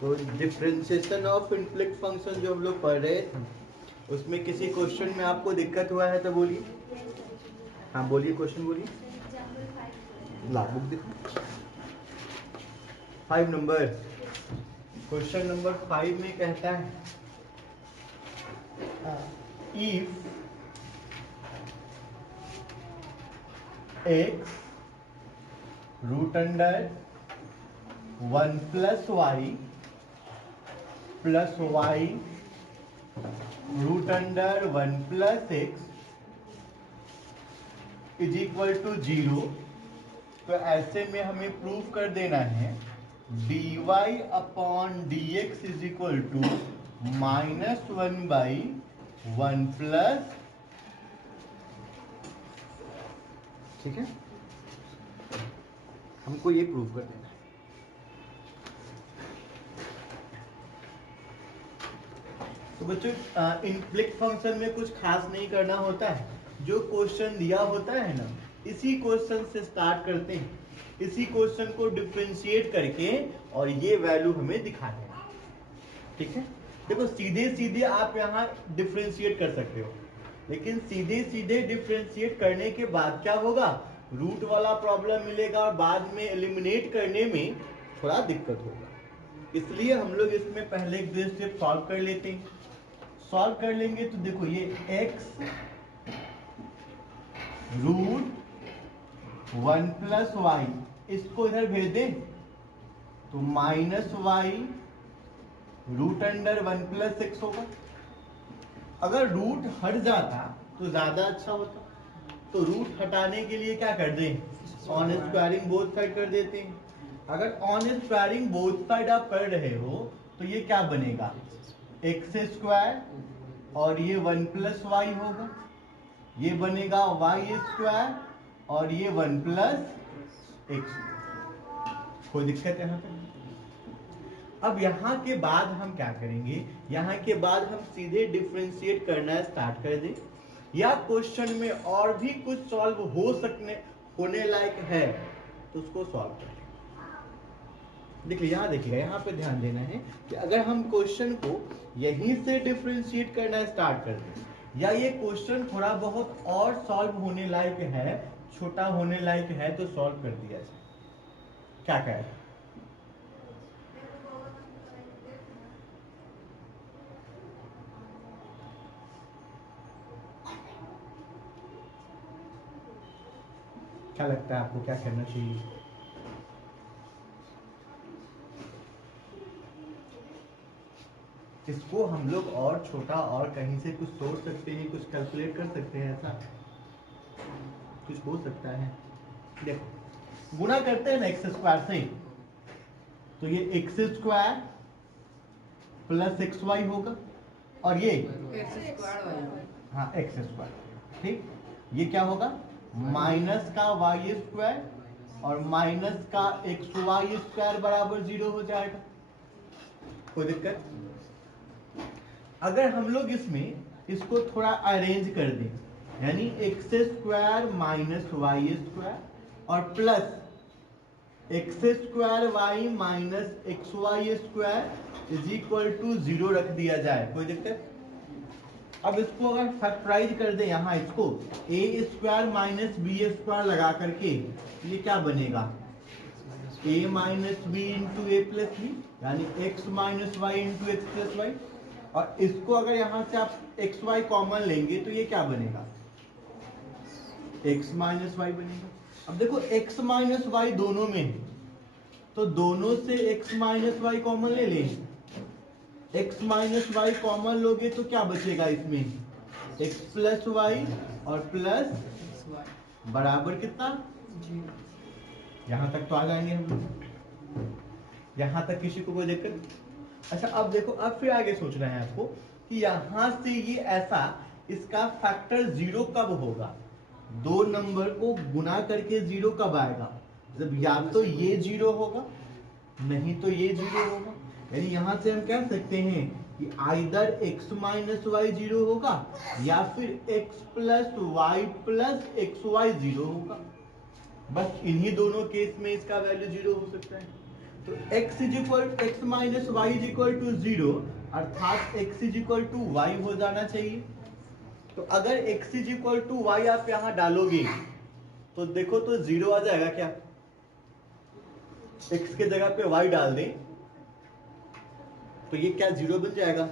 तो differentiation of इनफ्लिक्ट function जो हम लोग पढ़ रहे थे उसमें किसी क्वेश्चन में आपको दिक्कत हुआ है तो बोलिए। हाँ बोलिए, क्वेश्चन बोलिए। ला बुक देखो 5 नंबर। क्वेश्चन नंबर 5 में कहता है if x root under 1 plus y plus y root under 1 plus x is equal to 0, तो ऐसे में हमें प्रूफ कर देना है dy upon dx is equal to -1/1 plus, ठीक है, हमको ये प्रूफ कर देना है। तो बच्चों इनफ्लिक्ट फंक्शन में कुछ खास नहीं करना होता है, जो क्वेश्चन दिया होता है ना इसी क्वेश्चन से स्टार्ट करते हैं, इसी क्वेश्चन को डिफरेंशिएट करके और ये वैल्यू हमें दिखा देना, ठीक है। देखो सीधे सीधे आप यहाँ डिफरेंशिएट कर सकते हो, लेकिन सीधे सीधे डिफरेंशिएट करने के बाद क्या होगा, रूट वाला प्रॉब्लम मिलेगा और बाद में एलिमिनेट करने में थोड़ा दिक्कत होगा। इसलिए हम लोग इसमें पहले एक दो स्टेप सॉल्व कर लेते हैं। सॉल्व कर लेंगे तो देखो ये x रूट 1 प्लस वाई, इसको इधर भेज दें तो -y root under 1 plus x होगा। अगर रूट हट जाता तो ज्यादा अच्छा होता, तो रूट हटाने के लिए क्या कर दें, ऑन स्क्वायरिंग बोथ साइड कर देते हैं। अगर ऑन स्क्वायरिंग बोथ साइड आप कर रहे हो तो ये क्या बनेगा, एक्स स्क्वायर और ये 1 प्लस वाई होगा, ये बनेगा वाई स्क्वायर और ये 1 प्लस एक्स। कोई दिक्कत यहाँ पे? अब यहाँ के बाद हम क्या करेंगे, यहाँ के बाद हम सीधे डिफरेंशिएट करना स्टार्ट कर दें, या क्वेश्चन में और भी कुछ सॉल्व हो सकने होने लायक है तो उसको सॉल्व करें। देखिए यहाँ देखिएगा, यहाँ पे ध्यान देना है कि अगर हम क्वेश्चन को यहीं से डिफरेंशिएट करना स्टार्ट कर दें या ये क्वेश्चन थोड़ा बहुत और सॉल्व होने लायक है, छोटा होने लायक है तो सॉल्व कर दिया जाए। क्या कह रहे हैं? क्या लगता है आपको क्या करना चाहिए? इसको हम लोग और छोटा और कहीं से कुछ सोच सकते हैं, कुछ कैलकुलेट कर सकते हैं, ऐसा कुछ हो सकता है। देखो गुणा करते हैं ना एक्स स्क्वायर से, तो ये x square plus x y होगा और ये हाँ एक्स स्क्वायर, ठीक, ये क्या होगा माइनस का वाई स्क्वायर और माइनस का एक्स वाई स्क्वायर बराबर 0 हो जाएगा। कोई दिक्कत? अगर हम लोग इसमें इसको थोड़ा अरेंज कर दें, यानी x square minus y square और plus x square y minus x y square is equal to 0 रख दिया जाए, कोई दिक्कत? अब इसको अगर फैक्टराइज कर दें, यहाँ इसको a square minus b square लगा करके, ये क्या बनेगा, a minus b into a plus b, यानी x minus y into x plus y. और इसको अगर यहां से आप एक्स वाई कॉमन लेंगे तो ये क्या बनेगा, x माइनस वाई बनेगा। अब देखो x माइनस वाई दोनों में है, तो दोनों से x माइनस वाई कॉमन ले लें, x माइनस वाई कॉमन लोगे तो क्या बचेगा इसमें, x प्लस वाई और प्लस बराबर कितना, यहां तक तो आ जाएंगे हम लोग, यहां तक किसी को कोई दिक्कत? अच्छा अब देखो, अब फिर आगे सोच रहे हैं आपको कि यहां से ये ऐसा, इसका फैक्टर 0 कब होगा, दो नंबर को गुना करके 0 कब आएगा, जब या तो ये 0 होगा नहीं तो ये 0 होगा। यानी यहां से हम कह सकते हैं कि आइदर x माइनस वाई 0 होगा या फिर x plus y plus x y 0 होगा। बस इन्हीं दोनों केस में इसका वैल्यू 0 हो सकता है। तो x minus y is equal to 0, अर्थात x इज इक्वल टू वाई हो जाना चाहिए। तो अगर x is equal to y आप यहां डालोगे तो देखो तो 0 आ जाएगा क्या? x के जगह पे y डाल दें तो ये क्या 0 बन जाएगा?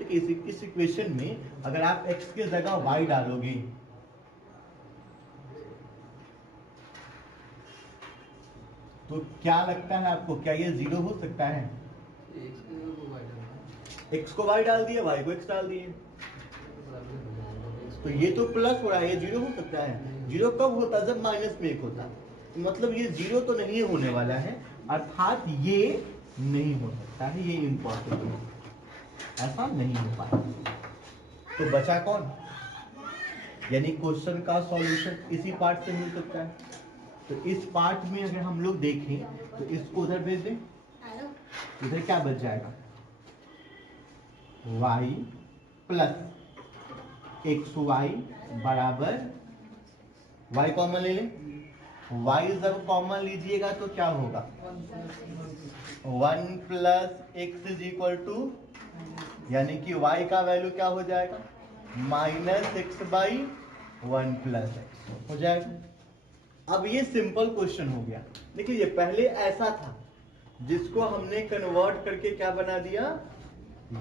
इस इक्वेशन में अगर आप x के जगह y डालोगे तो क्या लगता है आपको, क्या ये 0 हो सकता है? x को y डाल दिए, y को x डाल दिए, तो ये तो प्लस हो रहा है, ये 0 हो सकता है? 0 कब होता है? जब माइनस में 1 होता है। मतलब ये 0 तो नहीं होने वाला है, अर्थात ये नहीं हो सकता है, ये इम्पॉसिबल है, ऐसा नहीं हो पाएगा। तो बचा कौन? यानी क्वेश्चन का सॉल्यूशन इसी पार्ट से मिल सकता है। तो इस पार्ट में अगर हम लोग देखें तो इसको उधर भेज दें, इधर क्या बच जाएगा? y प्लस xy बराबर, y कॉमन ले लें, y जब कॉमन लीजिएगा तो क्या होगा? 1 plus x is equal to, यानी कि y का वैल्यू क्या हो जाएगा? Minus x by 1 plus x हो जाएगा। अब ये सिंपल क्वेश्चन हो गया। देखिए ये पहले ऐसा था जिसको हमने कन्वर्ट करके क्या बना दिया?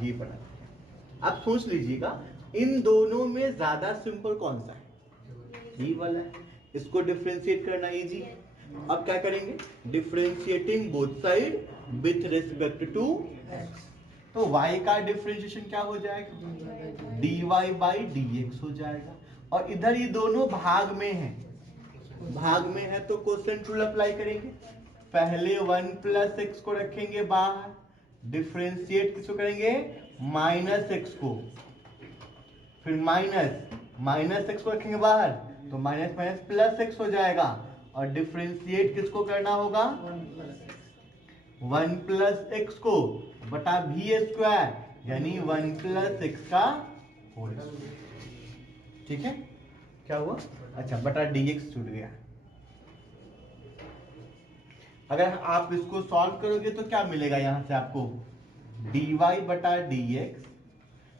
ये बना दिया। अब सोच लीजिएगा इन दोनों में ज्यादा सिंपल कौन सा है? ये वाला है। इसको डिफरेंशिएट करना इजी है। अब क्या करेंगे? Differentiating both side with respect to x। तो y का डिफरेंशिएशन क्या हो जाएगा? dy बाई dx हो जाएगा। और इधर ये दोनों भाग में है, भाग में है तो क्वोशिएंट रूल अप्लाई करेंगे। पहले 1 प्लस एक्स को रखेंगे बाहर, डिफरेंशिएट किसको करेंगे? माइनस एक्स को, फिर माइनस एक्स को रखेंगे बाहर तो माइनस माइनस प्लस एक्स हो जाएगा। और डिफरेंशिएट किसको करना होगा? 1 प्लस एक्स को बटा भी स्क्वायर, यानी 1 प्लस एक्स का होल स्क्वायर। ठीक है, क्या हुआ? अच्छा, बटा dx छूट गया। अगर आप इसको सॉल्व करोगे तो क्या मिलेगा? यहां से आपको dy बटा dx,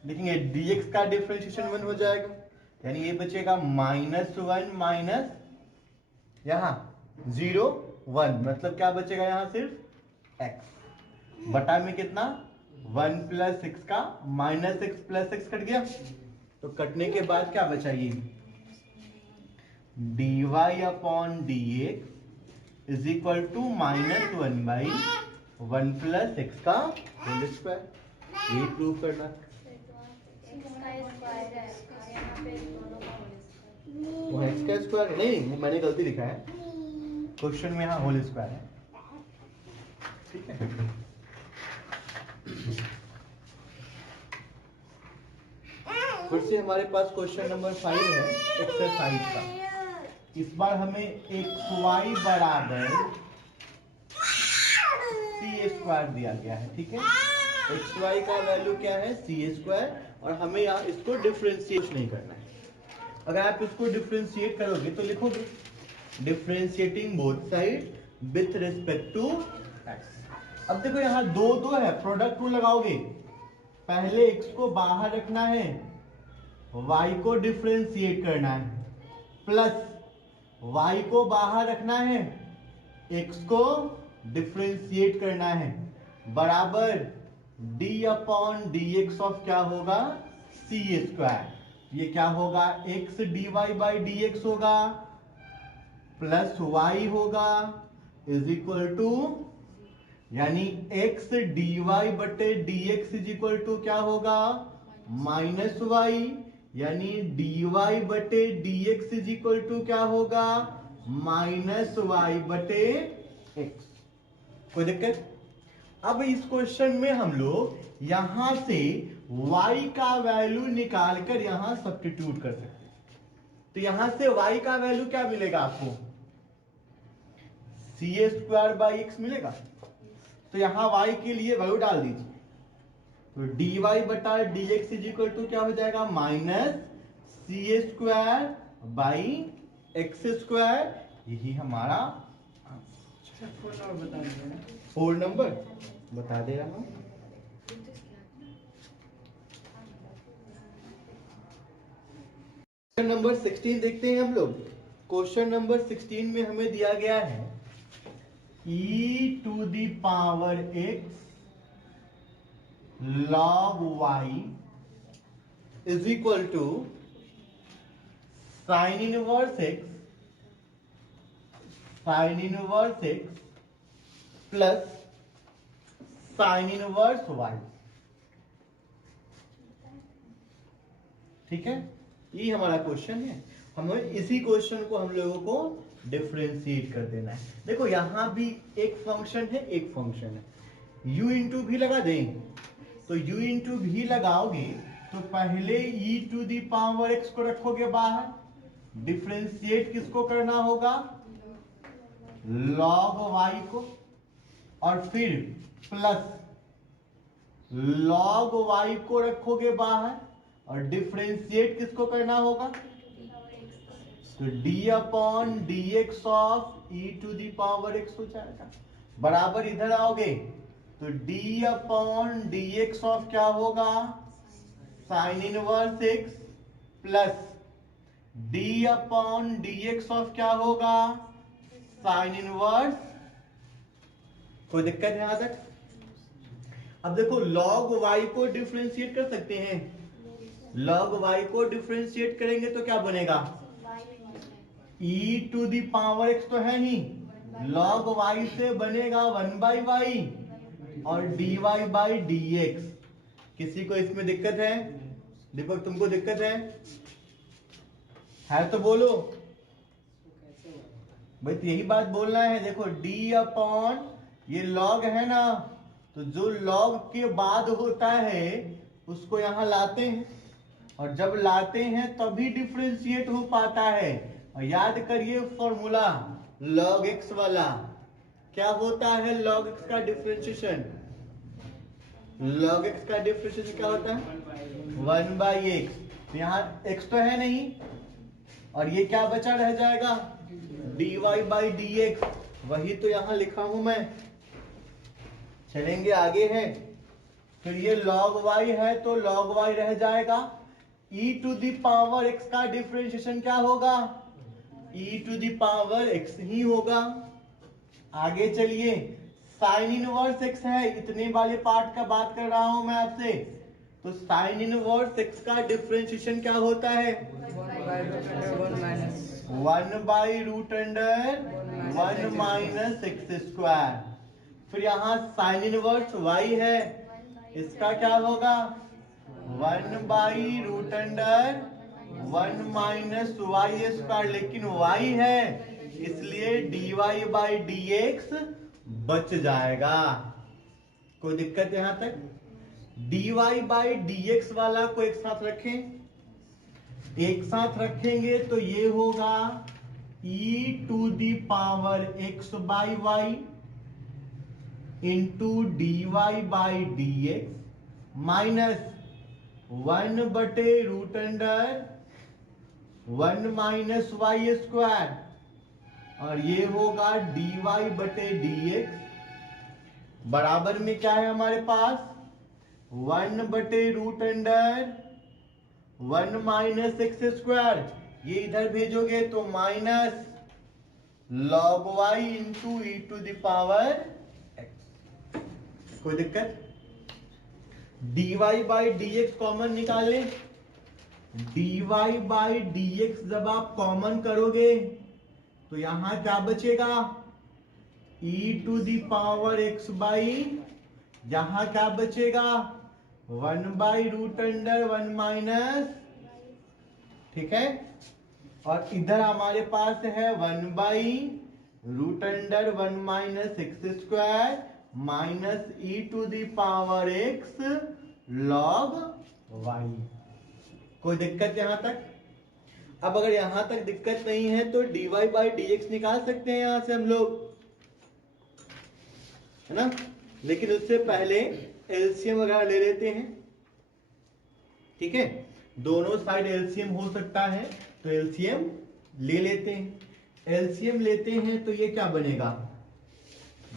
देखेंगे dx का डिफरेंशिएशन 1 हो जाएगा, यानी ये बचेगा -1 माइनस यहां 0 1, मतलब क्या बचेगा यहां? सिर्फ x बटा में कितना? 1 प्लस एक्स का minus x plus x cut गया, तो कटने के बाद क्या बचा? ये dy upon dx is equal to -1 by 1 plus x का होल स्क्वायर। ये प्रूव करना। वो एक्स का स्क्वायर नहीं, मैंने गलती लिखा है, क्वेश्चन में यहाँ होल स्क्वायर है। ठीक है, फिर से हमारे पास क्वेश्चन नंबर 5 है एक्सरसाइज का। इस बार हमें xy बराबर सी स्क्वायर दिया गया है। ठीक है, xy का वैल्यू क्या है? सी स्क्वायर, और हमें यहाँ इसको डिफरेंशिएट नहीं करना है। अगर आप इसको डिफरेंशिएट करोगे तो लिखोगे differentiating both side with respect to x। अब देखो यहाँ दो है, प्रोडक्ट रूल लगाओगे। पहले x को बाहर रखना है, y को डिफरेंशिएट करना है, प्लस y को बाहर रखना है, x को डिफरेंशिएट करना है, बराबर d अपॉन dx ऑफ क्या होगा? सी स्क्वायर। ये क्या होगा? x dy बाई dx होगा प्लस y होगा इज इक्वल टू, यानी x dy बटे dx इज इक्वल टू क्या होगा? माइनस y, यानी dy बटे dx इज इक्वल टू क्या होगा? माइनस y बटे x। कोई दिक्कत? अब इस क्वेश्चन में हम लोग यहां से y का वैल्यू निकालकर यहां सब्स्टिट्यूट कर सकते हैं। तो यहां से y का वैल्यू क्या मिलेगा आपको? सी स्क्वायर बाई एक्स मिलेगा। तो यहां y के लिए वैल्यू डाल दीजिए, तो dy बटा dx इज इक्वल टू क्या हो जाएगा? Minus c square by x square. यही हमारा आंसर। 4 नंबर बता दे रहा हूँ। क्वेश्चन नंबर 16 देखते हैं हम लोग। क्वेश्चन नंबर 16 में हमें दिया गया है e to the power x log y is equal to sine inverse x plus sine inverse y। ठीक है, ये हमारा क्वेश्चन है। हमें इसी क्वेश्चन को हम लोगों को डिफरेंशिएट कर देना है। देखो यहां भी एक फंक्शन है, एक फंक्शन है। u इंटू भी लगा दें, तो u इंटू भी लगाओगे तो पहले e to the power x को रखोगे बाहर, डिफरेंशिएट किसको करना होगा, log y को, और फिर प्लस log y को रखोगे बाहर और डिफरेंशिएट किसको करना होगा, तो d अपॉन d x of e to the power x हो जाएगा। बराबर इधर आओगे तो d अपॉन डी एक्स ऑफ क्या होगा, sine inverse x plus d अपॉन डी एक्स ऑफ क्या होगा, साइन इनवर्स। कोई दिक्कत है यहां तक? अब देखो log y को डिफरेंशिएट कर सकते हैं। log y को डिफरेंशिएट करेंगे तो क्या बनेगा, e to the power x तो है ही, log y से बनेगा 1/y और dy बाई dx। किसी को इसमें दिक्कत है? दीपक तुमको दिक्कत है तो बोलो भाई, तो यही बात बोलना है। देखो d अपॉन ये log है ना, तो जो log के बाद होता है उसको यहां लाते हैं, और जब लाते हैं तभी डिफरेंशिएट हो पाता है। और याद करिए फॉर्मूला log x वाला, क्या होता है log x का डिफरेंशिएशन, log x का डिफरेंशिएशन क्या होता है, 1/x। यहाँ x तो है नहीं, और ये क्या बचा रह जाएगा, dy बाई dx, वही तो यहाँ लिखा हूं मैं। चलेंगे आगे है, फिर ये log y है तो log y रह जाएगा। e to the power x का डिफरेंशिएशन क्या होगा, e to the power x ही होगा। आगे चलिए, साइन इनवर्स x है, इतने वाले पार्ट का बात कर रहा हूं मैं आपसे। तो साइन इनवर्स x का डिफरेंशिएशन क्या होता है, 1/√1 माइनस एक्स स्क्वायर। फिर यहाँ साइन इनवर्स y है, इसका क्या होगा, 1/√1 माइनस वाई स्क्वायर, लेकिन y है इसलिए dy बाई dx बच जाएगा। कोई दिक्कत यहां तक? dy बाई dx वाला को एक साथ रखें, एक साथ रखेंगे तो ये होगा e to the power x by y into dy by dx minus 1/√1 minus y square, और ये होगा dy बटे dx। बराबर में क्या है हमारे पास, 1/√1 माइनस एक्स स्क्वायर, ये इधर भेजोगे तो minus log y into e to the power x। कोई दिक्कत? dy बाई dx कॉमन निकाल ले, dy बाई dx जब आप कॉमन करोगे तो यहां क्या बचेगा, e to the power x by, यहां क्या बचेगा, 1/√1 माइनस, ठीक है। और इधर हमारे पास है 1/√1 minus x square minus e to the power x log y। कोई दिक्कत यहां तक? अब अगर यहां तक दिक्कत नहीं है तो dy बाई dx निकाल सकते हैं यहां से हम लोग, है ना। लेकिन उससे पहले एलसीएम वगैरह ले लेते हैं, ठीक है। दोनों साइड एलसीएम हो सकता है तो एलसीएम ले लेते हैं। एलसीएम लेते हैं तो ये क्या बनेगा,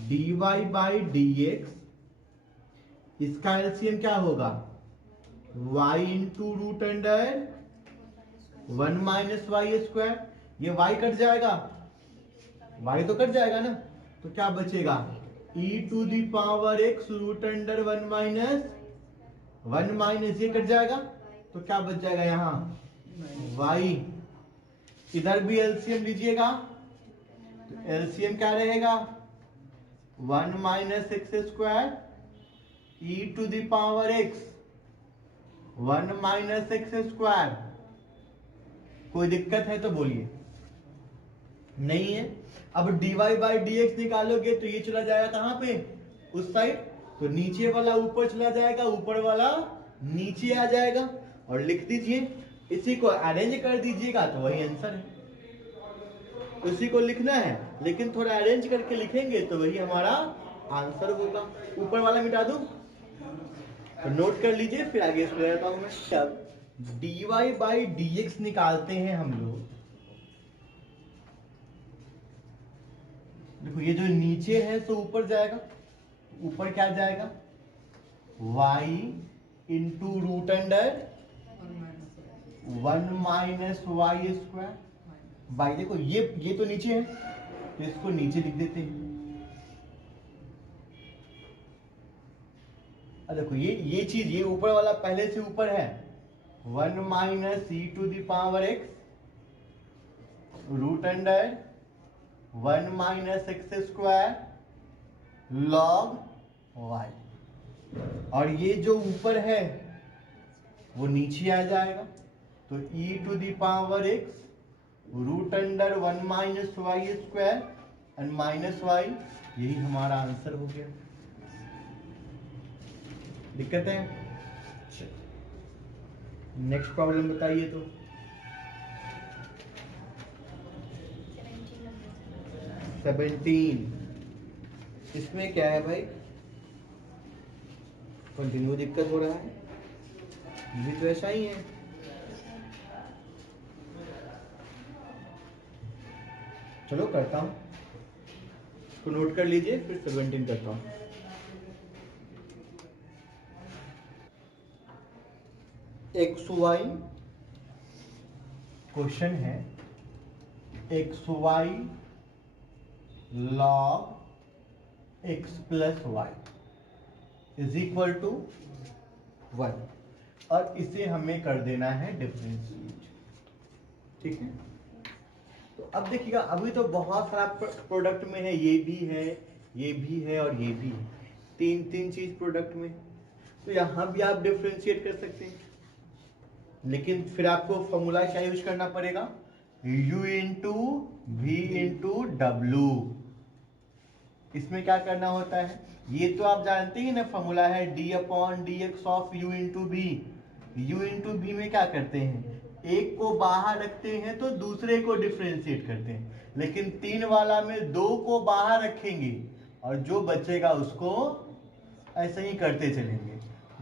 dy बाई dx, इसका एलसीएम क्या होगा, y into root under 1 minus y square, ये y कट जाएगा, y तो कट जाएगा ना, तो क्या बचेगा, e to the power x root under 1 minus 1 minus ये कट जाएगा, तो क्या बच जाएगा यहाँ y, इधर भी एलसीएम लीजिएगा, तो एलसीएम क्या रहेगा 1 minus x square e to the power x 1 minus x square. कोई दिक्कत है तो बोलिए, नहीं है। अब dy बाई dx निकालोगे तो ये चला जाएगा कहां पे, उस साइड, तो नीचे वाला ऊपर चला जाएगा, ऊपर वाला नीचे आ जाएगा, और लिख दीजिए, इसी को अरेंज कर दीजिएगा तो वही आंसर है। उसी को लिखना है लेकिन थोड़ा अरेंज करके लिखेंगे तो वही हमारा आंसर होगा। ऊपर वाला मिटा दूं, तो नोट कर लीजिए, फिर आगे इसको रहता हूं मैं। अब dy बाई dx निकालते हैं हम लोग, देखो ये जो नीचे है तो ऊपर जाएगा, ऊपर क्या जाएगा y into root under 1 minus y square by, देखो ये तो नीचे है तो इसको नीचे लिख देते हैं। अब देखो ये चीज, ये ऊपर वाला पहले से ऊपर है, 1 minus e to the power x root under 1 minus x square log y, और ये जो ऊपर है वो नीचे आ जाएगा, तो e to the power x root under 1 minus y square and minus y, यही हमारा आंसर हो गया। दिक्कत है? नेक्स्ट प्रॉब्लम बताइए तो। 17, इसमें क्या है भाई, कंटिन्यू दिक्कत हो रहा है, ये भी तो ऐसा ही है। चलो करता हूं, इसको नोट कर लीजिए, फिर 17 करता हूं। एक्स वाई क्वेश्चन है, x y log x plus y is equal to 1, और इसे हमें कर देना है डिफरेंशिएट, ठीक है। तो अब देखिएगा, अभी तो बहुत सारा प्रोडक्ट में है, ये भी है, ये भी है और ये भी है, तीन चीज प्रोडक्ट में, तो यहां भी आप डिफरेंशिएट कर सकते हैं, लेकिन फिर आपको फॉर्मूला क्या यूज करना पड़ेगा, u इंटू वी इंटू डब्ल्यू। इसमें क्या करना होता है, ये तो आप जानते ही ना, फॉर्मूला है d अपॉन d x of u into b. u into b में क्या करते हैं, एक को बाहर रखते हैं तो दूसरे को डिफरेंशिएट करते हैं, लेकिन 3 वाला में 2 को बाहर रखेंगे और जो बचेगा उसको ऐसे ही करते चलेंगे,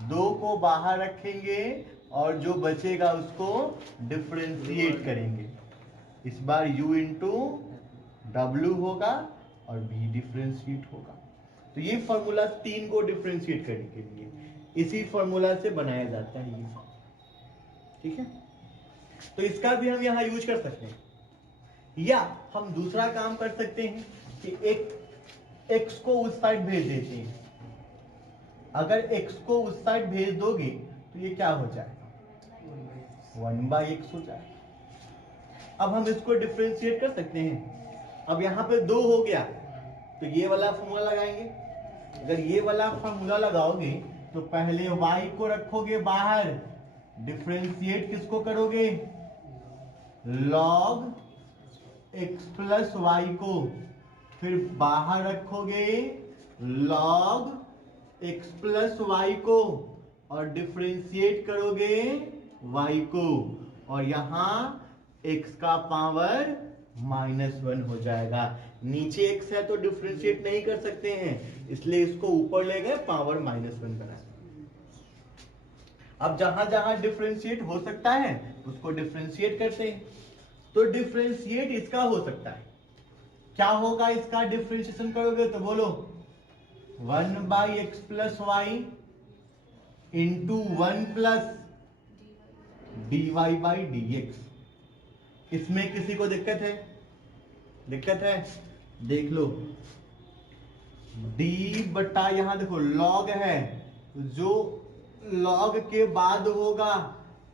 2 को बाहर रखेंगे और जो बचेगा उसको डिफरेंशिएट करेंगे। इस बार u इंटू डब्ल्यू होगा और b डिफरेंशिएट होगा। तो ये फॉर्मूला 3 को डिफरेंशिएट करने के लिए इसी फॉर्मूला से बनाया जाता है ये, ठीक है। तो इसका भी हम यहाँ यूज कर सकते हैं, या हम दूसरा काम कर सकते हैं कि एक x को उस साइड भेज देते हैं। अगर x को उस साइड भेज दोगे तो ये क्या हो जाएगा, 1/x हो जाएगा। अब हम इसको डिफरेंशिएट कर सकते हैं। अब यहाँ पे 2 हो गया तो ये वाला फॉर्मूला लगाएंगे। अगर ये वाला फॉर्मूला लगाओगे तो पहले y को रखोगे बाहर, डिफरेंशिएट किसको करोगे, log x प्लस वाई को, फिर बाहर रखोगे log x प्लस वाई को और डिफरेंशिएट करोगे y को, और यहां x का पावर -1 हो जाएगा। नीचे x है तो डिफरेंशिएट नहीं कर सकते हैं, इसलिए इसको ऊपर ले गए, पावर -1 बनाए। अब जहां जहां डिफरेंशिएट हो सकता है उसको डिफरेंशिएट करते हैं। तो डिफरेंशिएट इसका हो सकता है, क्या होगा इसका डिफरेंशिएशन करोगे तो बोलो, 1/x plus y into 1 plus dy/dx। इसमें किसी को दिक्कत है? दिक्कत है? देख लो, d बटा यहां देखो log है, जो log के बाद होगा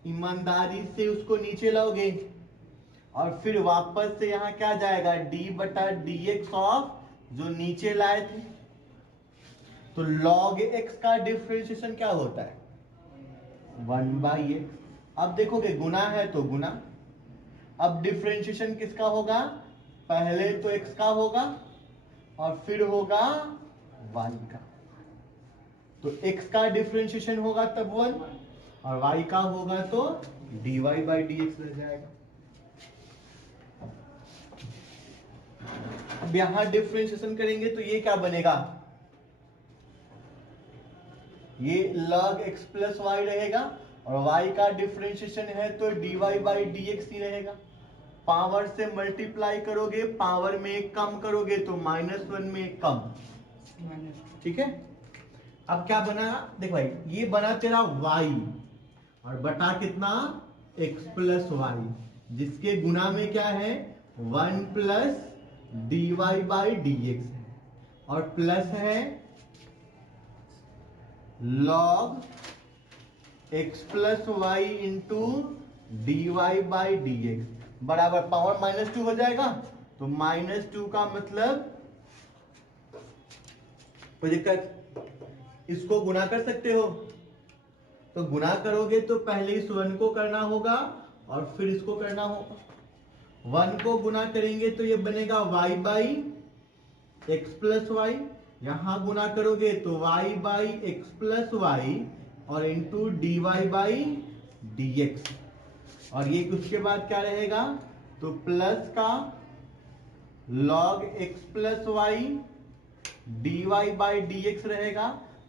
ईमानदारी से उसको नीचे लाओगे और फिर वापस से यहां क्या जाएगा, d बटा dx ऑफ जो नीचे लाए थे। तो log x का डिफरेंशिएशन क्या होता है, 1/x। अब देखोगे गुना है तो गुना, अब डिफरेंशिएशन किसका होगा, पहले तो x का होगा और फिर होगा y का। तो x का डिफरेंशिएशन होगा तब 1 और y का होगा तो dy/dx रह जाएगा। अब यहां डिफरेंशिएशन करेंगे तो ये क्या बनेगा, ये log x प्लस वाई रहेगा और y का डिफरेंशिएशन है तो dy/dx ही रहेगा। पावर से मल्टीप्लाई करोगे, पावर में एक कम करोगे तो -1 में एक कम, ठीक है। अब क्या बना, देख भाई ये बना तेरा y और बटा कितना, x प्लस वाई, जिसके गुना में क्या है 1 प्लस dy/dx है और प्लस है log x plus y into dy/dx बराबर पावर -2 हो जाएगा। तो -2 का मतलब कोई दिक्कत, इसको गुना कर सकते हो, तो गुना करोगे तो पहले इस 1 को करना होगा और फिर इसको करना होगा। 1 को गुना करेंगे तो ये बनेगा y/x प्लस वाई, यहां गुना करोगे तो y/x प्लस वाई और इंटू dy/dx और ये उसके बाद क्या रहेगा, तो प्लस का log x plus y dy/dx रहेगा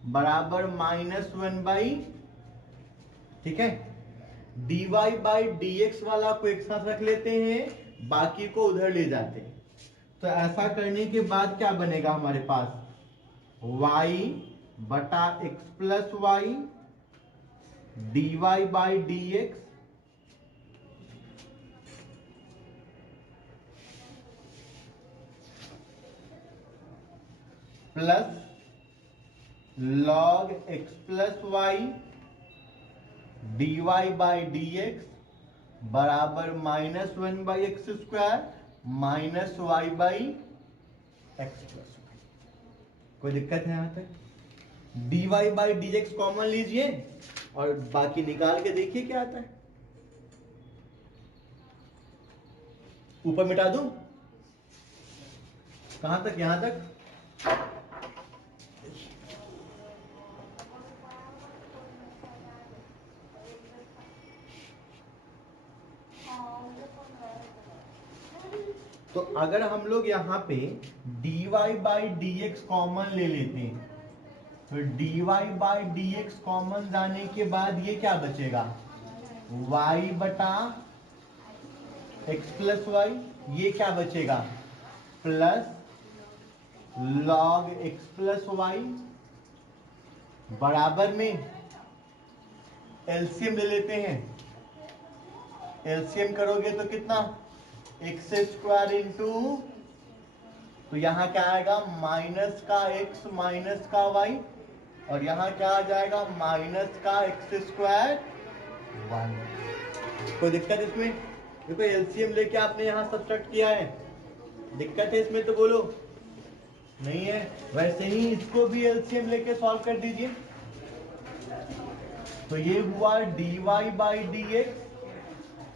बराबर -1/, ठीक है। dy/dx वाला को एक साथ रख लेते हैं, बाकी को उधर ले जाते हैं। तो ऐसा करने के बाद क्या बनेगा हमारे पास, y बटा x plus y dy/dx plus log x plus y dy/dx बराबर -1/x square minus y/x plus Y. कोई दिक्कत है यहां तक? dy/dx कॉमन लीजिए और बाकी निकाल के देखिए क्या आता है। ऊपर मिटा दूं, कहां तक, यहां तक। तो अगर हम लोग यहाँ पे dy/dx कॉमन ले लेते हैं तो dy/dx कॉमन जाने के बाद ये क्या बचेगा, y बटा x प्लस वाई, ये क्या बचेगा plus log x plus y बराबर में एलसीएम ले लेते हैं। एलसीएम करोगे तो कितना, x स्क्वायर इंटू, तो यहां क्या आएगा माइनस का x माइनस का y और यहां क्या आ जाएगा माइनस का x स्क्वायर y। कोई दिक्कत इसमें? देखो एलसीएम लेके आपने यहां सब्ट्रैक्ट किया है, दिक्कत है इसमें तो बोलो, नहीं है। वैसे ही इसको भी एलसीएम लेके सॉल्व कर दीजिए। तो ये हुआ dy/dx,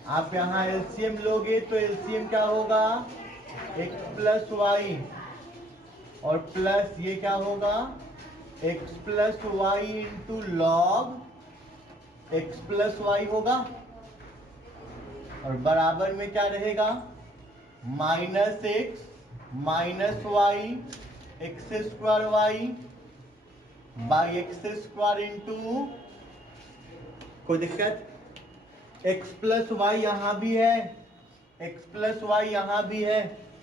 आप यहां एलसीएम लोगे तो एलसीएम क्या होगा, x प्लस वाई और प्लस ये क्या होगा x plus y into log x plus y होगा और बराबर में क्या रहेगा -x minus y x square y by x square into, कोई दिक्कत, x प्लस वाई यहां भी है, x प्लस वाई यहां भी है,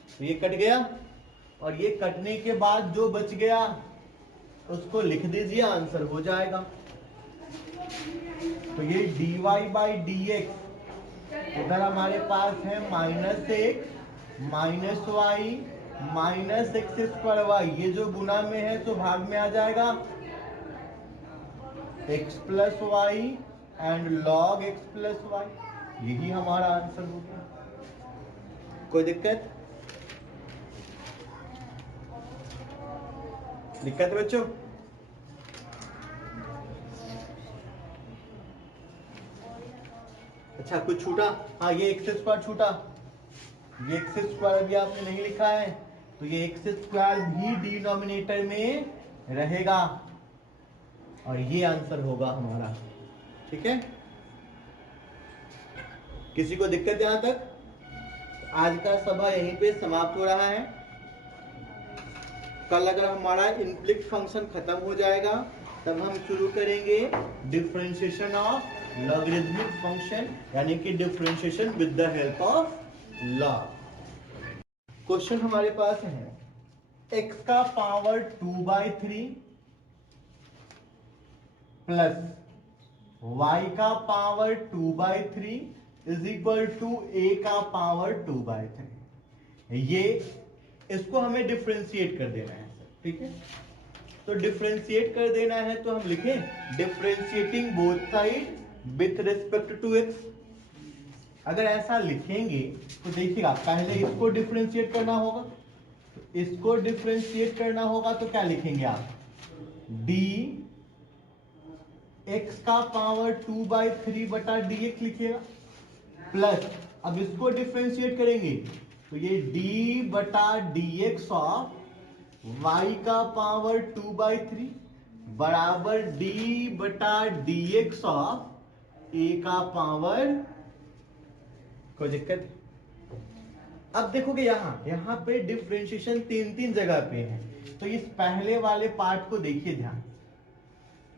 तो ये कट गया और ये कटने के बाद जो बच गया उसको लिख दीजिए, आंसर हो जाएगा। तो ये dy बाई डी एक्स इधर हमारे पास है -1 minus y minus x square y, ये जो गुना में है तो भाग में आ जाएगा, x plus y and log x plus y, यही हमारा आंसर हो गया। कोई दिक्कत बच्चों? अच्छा कुछ छूटा? हाँ, ये एक्स स्क्वायर छूटा, ये एक्स स्क्वायर भी आपने नहीं लिखा है, तो ये एक्स स्क्वायर भी डिनोमिनेटर में रहेगा और ये आंसर होगा हमारा। ठीक है, किसी को दिक्कत यहां तक? आज का सभा यहीं पे समाप्त हो रहा है। कल अगर हमारा इम्प्लिक्ट फंक्शन खत्म हो जाएगा तब हम शुरू करेंगे डिफरेंशिएशन ऑफ लॉगरिथमिक फंक्शन, यानी कि differentiation with the help of log. Question हमारे पास है x का पावर 2/3 प्लस y का power 2/3 is equal to a का पावर 2/3। ये इसको हमें डिफरेंशिएट कर देना है सर, ठीक है? तो डिफरेंशिएट कर देना है तो हम लिखें differentiating both side with respect to x। अगर ऐसा लिखेंगे तो देखिएगा, पहले इसको डिफरेंशिएट करना होगा, तो इसको डिफरेंशिएट करना होगा तो क्या लिखेंगे आप? d x का पावर 2/3 बटा dx लिखिएगा, प्लस अब इसको डिफरेंशिएट करेंगे तो ये d बटा dx ऑफ y का पावर 2/3 बराबर d बटा dx ऑफ a का पावर। कोई दिक्कत? अब देखोगे यहाँ पे डिफरेंशिएशन तीन जगह पे है, तो इस पहले वाले पार्ट को देखिए ध्यान।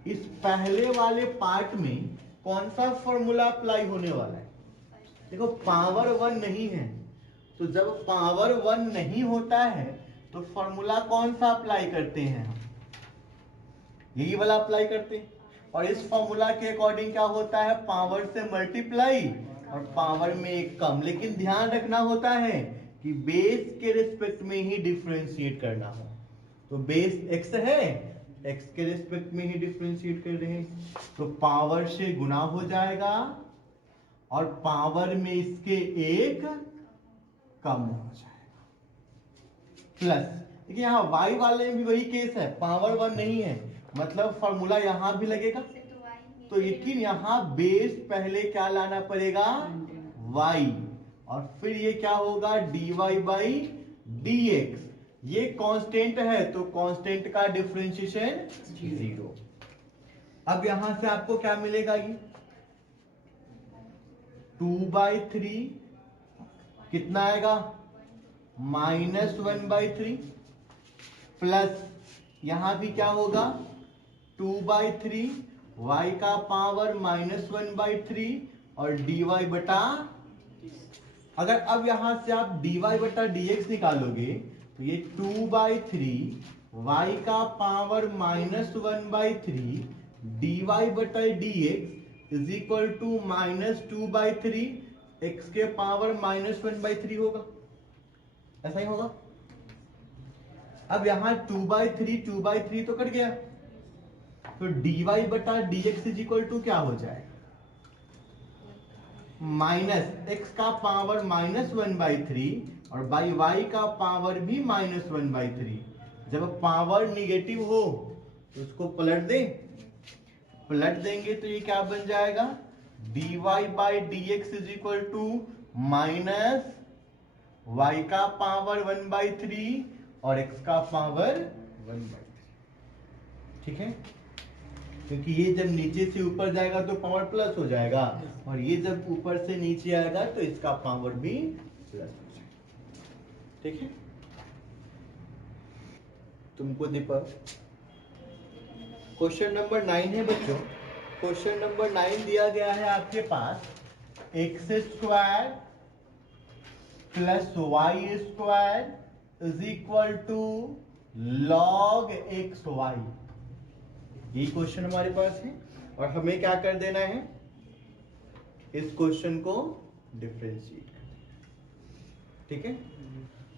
इस पहले वाले पार्ट में कौन सा फॉर्मूला अप्लाई होने वाला है? देखो पावर 1 नहीं है, तो जब पावर 1 नहीं होता है तो फॉर्मूला कौन सा अप्लाई करते हैं हम? यही वाला अप्लाई करते हैं। और इस फॉर्मूला के अकॉर्डिंग क्या होता है? पावर से मल्टीप्लाई और पावर में एक कम। लेकिन ध्यान रखना होता है कि बेस के रिस्पेक्ट में ही डिफरेंशिएट करना हो। तो बेस x है, x के रिस्पेक्ट में ही डिफरेंशिएट कर रहे हैं, तो पावर से गुना हो जाएगा और पावर में इसके एक कम हो जाएगा, प्लस देखिए यहाँ y वाले में भी वही केस है, पावर 1 नहीं है, मतलब फॉर्मूला यहां भी लगेगा। तो लेकिन यहाँ बेस पहले क्या लाना पड़ेगा? y, और फिर ये क्या होगा? dy by dx। ये कांस्टेंट है तो कांस्टेंट का डिफरेंशिएशन 0। अब यहां से आपको क्या मिलेगा? ये 2/3 कितना आएगा? -1/3 प्लस यहां भी क्या होगा? 2/3 y का पावर -1/3 और dy बटा। अगर अब यहां से आप dy बटा dx निकालोगे तो ये 2/3 y का पावर -1/3 dy बटा dx is equal to -2/3 x के पावर -1/3 होगा। ऐसा ही होगा। अब यहां 2/3 तो कट गया, तो dy बटा dx इज इक्वल टू क्या हो जाएगा? माइनस x का पावर -1/3 और बाई y का पावर भी -1/3। जब पावर निगेटिव हो तो उसको पलट देंगे तो ये क्या बन जाएगा? dy by dx is equal to minus y का पावर 1/3 और x का पावर 1/3। ठीक है, क्योंकि ये जब नीचे से ऊपर जाएगा तो पावर प्लस हो जाएगा, और ये जब ऊपर से नीचे आएगा तो इसका पावर भी प्लस हो जाएगा। ठीक है, तुमको दीपक क्वेश्चन नंबर 9 है बच्चों। क्वेश्चन नंबर 9 दिया गया है आपके पास x² plus y² is equal to log xy। यही क्वेश्चन हमारे पास है और हमें क्या कर देना है, इस क्वेश्चन को डिफरेंशिएट कर देना। ठीक है,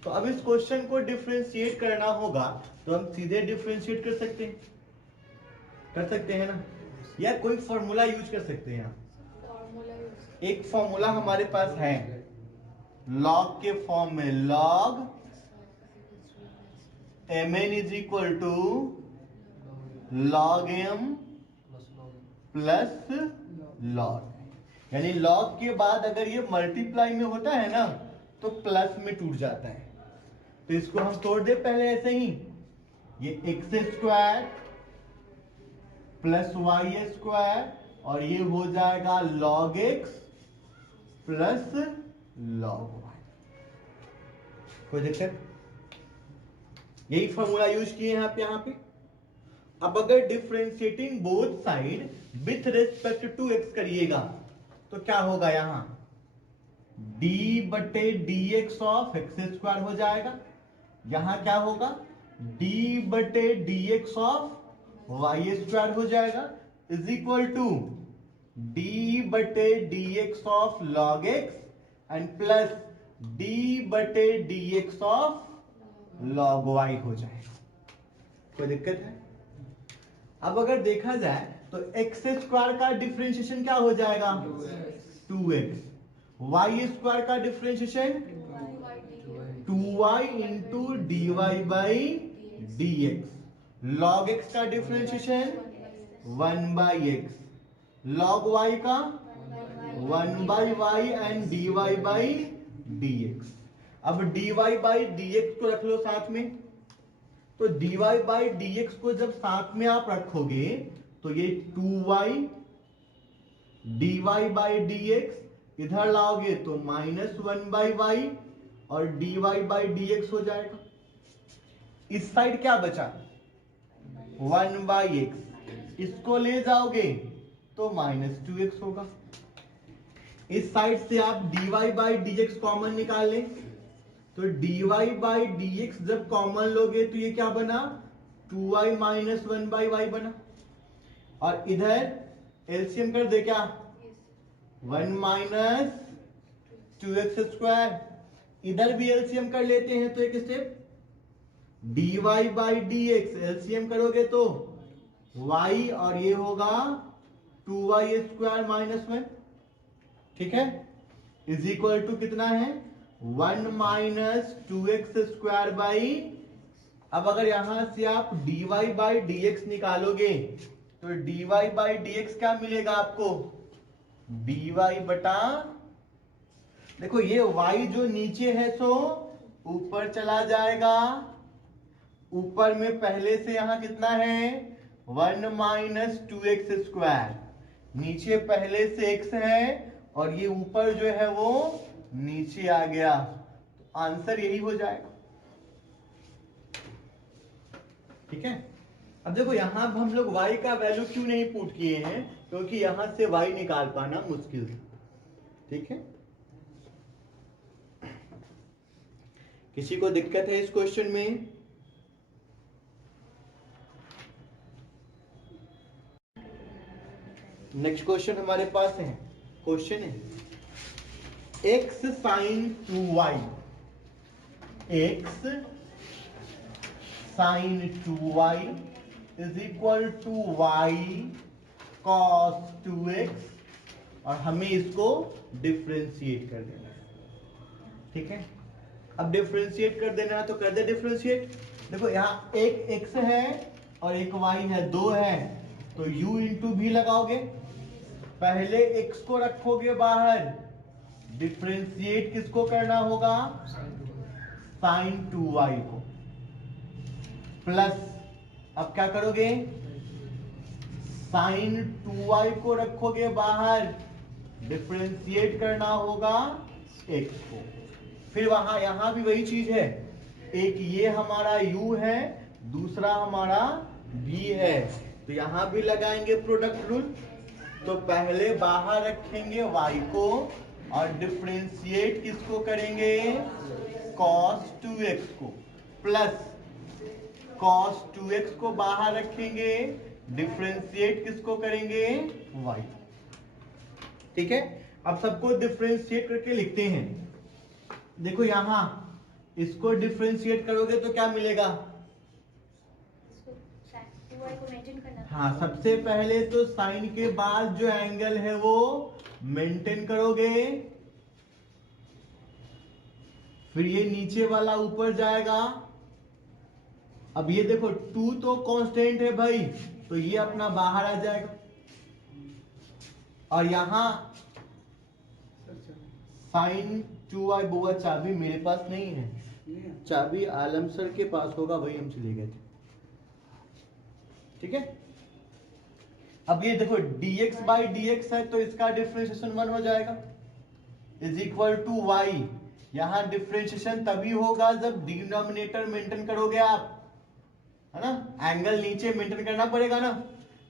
तो अब इस क्वेश्चन को डिफरेंशिएट करना होगा तो हम सीधे डिफरेंशिएट कर सकते हैं ना, या कोई फॉर्मूला यूज कर सकते हैं। यहाँ एक फॉर्मूला हमारे पास है लॉग के फॉर्म में, log mn is equal to log m plus log, यानी लॉग के बाद अगर ये मल्टीप्लाई में होता है ना तो प्लस में टूट जाता है। तो इसको हम तोड़ दे पहले ऐसे ही, ये x square plus y square और ये हो जाएगा log x plus log y. कोई दिक्कत? यही फॉर्मूला यूज किए हैं आप यहाँ पे। अब अगर differentiating both side with respect to x करिएगा तो क्या होगा, यहां d बटे d x of x square हो जाएगा, यहां क्या होगा d बटे d x of y square हो जाएगा, इज इक्वल टू d बटे d x of log x and plus d बटे d x of log y हो जाएगा। कोई दिक्कत है? अब अगर देखा जाए तो एक्स स्क्वायर का डिफरेंशिएशन क्या हो जाएगा 2x, वाई स्क्वायर का differentiation 2y into d y by d x, log x का differentiation 1 by x, log y का 1 by y and d y by d x. अब d y by d x को रख लो साथ में, तो dy by dx को जब साथ में आप रखोगे तो ये 2y dy बाई dx इधर लाओगे तो -1 बाई वाई और dy बाई dx हो जाएगा। इस साइड क्या बचा 1 बाई एक्स, इसको ले जाओगे तो -2x होगा। इस साइड से आप dy बाई dx कॉमन निकाल लें तो dy बाई dx जब कॉमन लोगे तो ये क्या बना 2y माइनस 1 बाई वाई बना, और इधर एलसीएम कर दे क्या 1 माइनस 2x स्क्वायर, इधर भी एलसीएम कर लेते हैं तो एक step dy by dx LCM करोगे तो y और ये होगा 2y स्क्वायर माइनस 1, ठीक है, इज इक्वल टू कितना है 1 माइनस 2x स्क्वायर बाई, अब अगर यहां से आप dy बाई dx निकालोगे तो dy बाई dx क्या मिलेगा आपको dy बटा, देखो ये y जो नीचे है सो ऊपर चला जाएगा, ऊपर में पहले से यहां कितना है 1 माइनस 2x स्क्वायर, नीचे पहले से x है और ये ऊपर जो है वो नीचे आ गया, तो आंसर यही हो जाएगा। ठीक है, अब देखो यहां हम लोग y का वैल्यू क्यों नहीं पुट किए हैं, क्योंकि यहां से y निकाल पाना मुश्किल था। ठीक है, किसी को दिक्कत है इस क्वेश्चन में? नेक्स्ट क्वेश्चन हमारे पास है, क्वेश्चन है x sine 2y, x sine 2y is equal to y cos 2x, और हमें इसको डिफरेंशिएट कर देना है। ठीक है, अब डिफरेंशिएट कर देना है तो कर दे डिफरेंशिएट। देखो यहाँ एक x है और एक y है, दो है तो u इंटू भी लगाओगे, पहले x को रखोगे बाहर, डिफरेंशिएट किसको करना होगा साइन 2y को, प्लस अब क्या करोगे साइन 2y को रखोगे बाहर, डिफरेंशिएट करना होगा x को, फिर वहां यहां भी वही चीज है, एक ये हमारा u है दूसरा हमारा v है, तो यहां भी लगाएंगे प्रोडक्ट रूल, तो पहले बाहर रखेंगे y को और डिफरेंशिएट किसको करेंगे cos 2x को, प्लस cos 2x को बाहर रखेंगे, डिफरेंशिएट किसको करेंगे? y। ठीक है, अब सबको डिफरेंशिएट करके लिखते हैं। देखो यहां इसको डिफरेंशिएट करोगे तो क्या मिलेगा? हाँ, सबसे पहले तो साइन के बाद जो एंगल है वो मेंटेन करोगे, फिर ये नीचे वाला ऊपर जाएगा। अब ये देखो 2 तो कांस्टेंट है भाई, तो ये अपना बाहर आ जाएगा। और यहां साइन 2y बुआ चाबी मेरे पास नहीं है, चाबी आलम सर के पास होगा, वही हम चले गए थे। ठीक है, अब ये देखो dx बाई dx है तो इसका डिफरेंशिएशन 1 हो जाएगा इज इक्वल टू y। यहां डिफरेंशिएशन तभी होगा जब डिनोमिनेटर मेंटेन करोगे आप, है ना, एंगल नीचे मेंटेन करना पड़ेगा ना।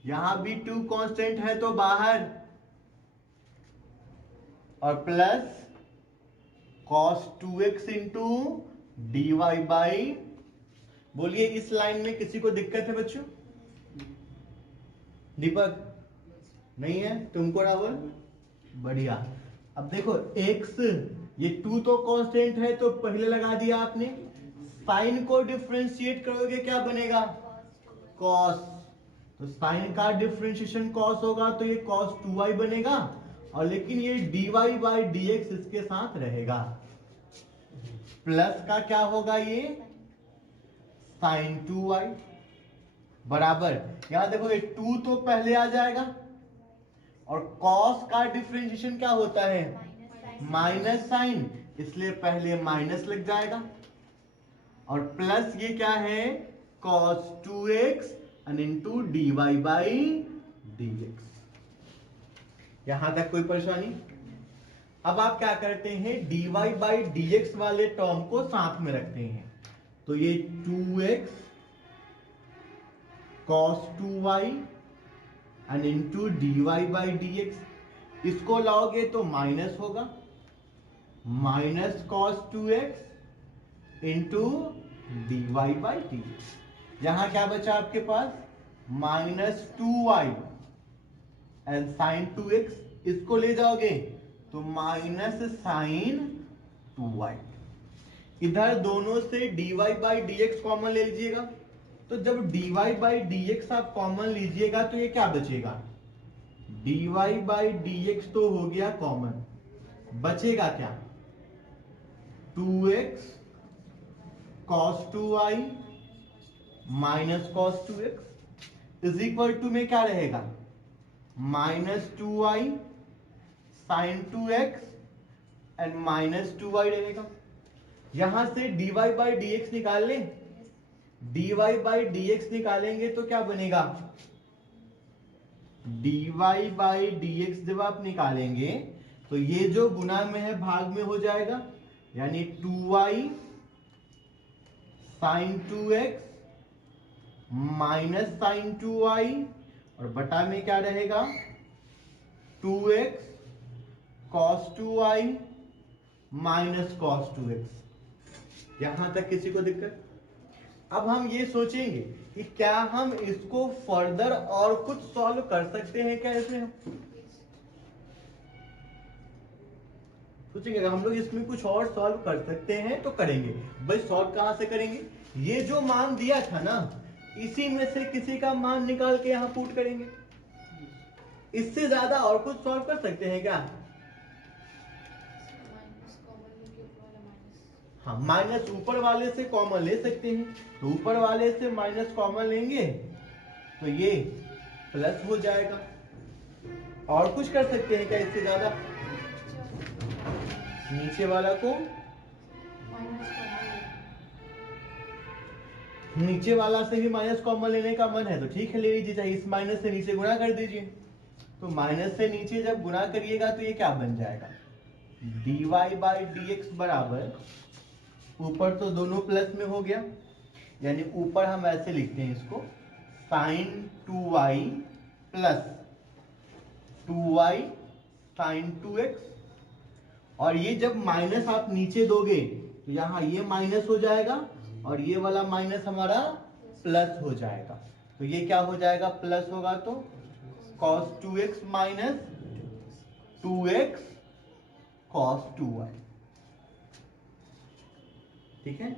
यहां भी 2 कांस्टेंट है तो बाहर, और plus cos 2x into dy by, बोलिए इस लाइन में किसी को दिक्कत है बच्चों? दीपक नहीं है, तुमको राहुल? बढ़िया। अब देखो x, ये 2 तो कांस्टेंट है तो पहले लगा दिया आपने, साइन को डिफरेंशिएट करोगे क्या बनेगा? cos, तो साइन का डिफरेंशिएशन cos होगा तो ये cos 2y बनेगा, और लेकिन ये dy बाई dx इसके साथ रहेगा। प्लस का क्या होगा? ये sin 2y बराबर, यहां देखो ये 2 तो पहले आ जाएगा, और cos का डिफरेंशिएशन क्या होता है? माइनस साइन, इसलिए पहले माइनस लग जाएगा, और प्लस ये क्या है? cos 2x into dy by dx। यहां तक कोई परेशानी? अब आप क्या करते हैं, dy बाई dx वाले टर्म को साथ में रखते हैं, तो ये 2x cos 2y and into dy by dx, इसको लाओगे तो माइनस होगा, minus cos 2x into dy by dx। यहां क्या बचा आपके पास? Minus 2y and sign 2x, इसको ले जाओगे तो माइनस साइन 2y। इधर दोनों से dy बाई dx कॉमन ले लीजिएगा, तो जब dy बाई dx आप कॉमन लीजिएगा तो ये क्या बचेगा? dy बाई dx तो हो गया कॉमन, बचेगा क्या? 2x cos 2y minus cos 2x is equal to में क्या रहेगा? Minus 2y sign 2x and minus 2y रहेगा। यहां से dy बाई dx निकाल लें, dy बाई dx निकालेंगे तो क्या बनेगा? dy बाई dx जब आप निकालेंगे तो ये जो गुना में है भाग में हो जाएगा, यानी 2y sign 2x minus sign 2y, और बटा में क्या रहेगा? 2x cos 2y minus cos 2x। यहां तक किसी को दिक्कत? अब हम ये सोचेंगे कि क्या हम इसको फर्दर और कुछ सॉल्व कर सकते हैं क्या इसमें? हम सोचेंगे अगर हम लोग इसमें कुछ और सॉल्व कर सकते हैं तो करेंगे। भाई सॉल्व कहां से करेंगे? ये जो मान दिया था ना, इसी में से किसी का मान निकाल के यहां पुट करेंगे। इससे ज्यादा और कुछ सॉल्व कर सकते हैं क्या? हाँ, माइनस ऊपर वाले से कॉमन ले सकते हैं, तो ऊपर वाले से माइनस कॉमन लेंगे तो ये प्लस हो जाएगा। और कुछ कर सकते हैं क्या इससे ज्यादा? नीचे वाला को, नीचे वाला से भी माइनस कॉमन लेने का मन है तो ठीक है, ले लीजिए, चाहे इस माइनस से नीचे गुणा कर दीजिए। तो माइनस से नीचे जब गुणा करिएगा तो ये क्या बन जाएगा? dy बाई dx बराबर, ऊपर तो दोनों प्लस में हो गया, यानी ऊपर हम ऐसे लिखते हैं इसको, sign 2y plus 2y sign 2x, और ये जब माइनस आप नीचे दोगे तो यहां ये माइनस हो जाएगा और ये वाला माइनस हमारा प्लस हो जाएगा। तो ये क्या हो जाएगा, प्लस होगा तो cos 2x minus 2x cos 2y। ठीक है।